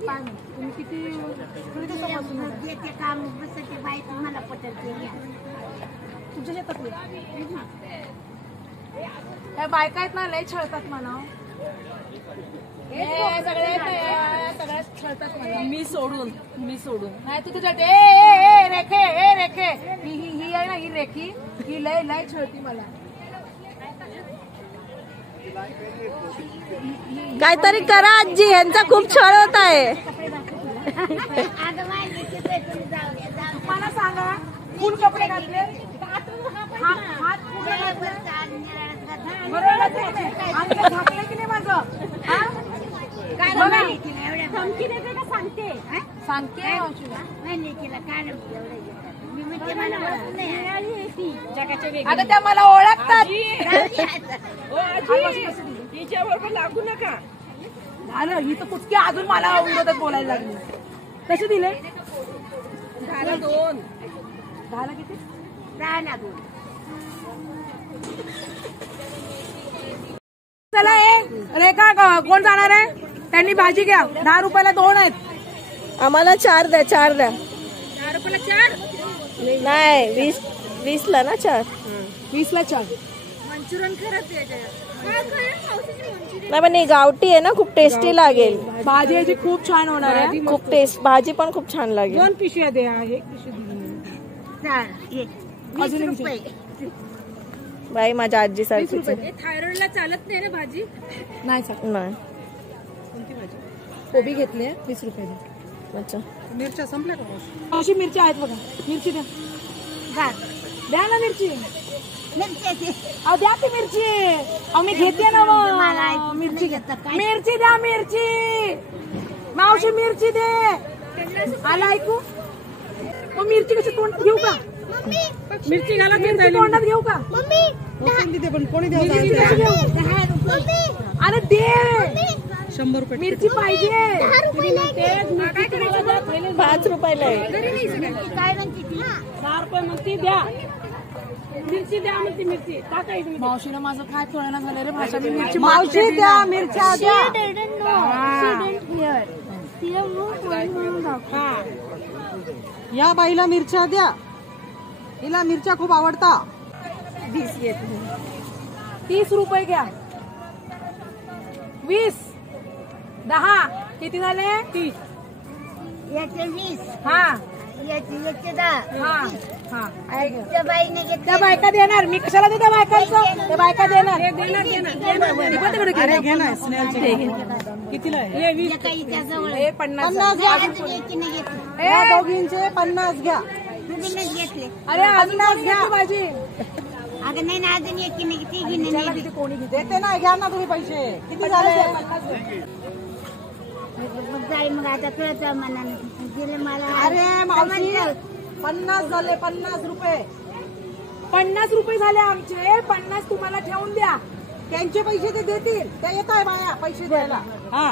तुम्ही किती ते काम बसते बाई तुम्हाला पटत तुमच्या शेतातले काय बायका आहेत ना लय छळतात मला सगळ्यात छळतात मला मी सोडून नाही तू तुझ्या रेखे ही आहे ना ही रेखी ही लय छळती मला काहीतरी करा आजी यांचा खूप छळ होत आहे मला सांगा फुल कपडे घातले हात झाकले की नाही माझं सांगते आता त्या मला ओळखतात तिच्याबरोबर लागू नका झालं ही तर कुठकी अजून मला विरोधात बोलायला लागली कसे दिले झालं 2 झालं किती 2 चला रेखा कोण जाणार आहे त्यांनी भाजी घ्या 10 रुपयाला 2 आहेत आम्हाला 4 द्या 4 द्या 10 रुपयाला 4 नाही 20 ला ना 4 20 ला 4 मंचुरियन खरंच नाही पण ही गावठी आहे ना खूप टेस्टी लागेल भाजी याची खूप छान होणार आहे खूप टेस्ट भाजी पण खूप छान लागेल 2 पिशव्या द्या एक पिशवी दिली 20 रुपये बाई माझ्या आजी सारखी थायरॉइडला चालत नाही ना भाजी नाही नाही कोबी घेतली 20 रुपये अच्छा मिरच्या संपल्या का अशी मिरची आहेत बघा मिरची द्या द्या ना मिरची अहो द्या ती मिरची अहो मी घेते ना मग मिरची मिरची द्या मिरची मावशी मिरची दे आला ऐकू मग मिरची कशी तोंडात घेऊ का मिरची घाला मिरची तोंडात घेऊ का पण कोणी अरे दे 100 रुपये मिरची पाहिजे 5 रुपयाला आहे 10 रुपये मग ती द्या मिरची द्या म्हणते मिरची मावशीला माझं काय कळना झालं रे भाषा मी मिरची मावशी द्या मिरच्या द्या या बाईला मिरच्या द्या हिला मिरच्या खूप आवडता 30 रुपये घ्या 20 10 किती झाले 30 याचे 20 हा याचे 10 हा हा त्या बाईने त्या बायका देणार मी कशाला देते बायकांचं त्या बायका देणार कितीला आहे 50 दोघींचे 50 घ्या अरे अजून घ्या भाजी अगं नाही ना अजून एक नाही कोणी देते ना घ्या ना तुम्ही पैसे किती झाले मग आता कळत मनाने दिले मला अरे मावशी 50 झाले 50 रुपये 50 रुपये झाले आमचे 50 तुम्हाला ठेवून द्या त्यांचे पैसे ते देतील त्या येत आहे बाया पैसे द्यायला हा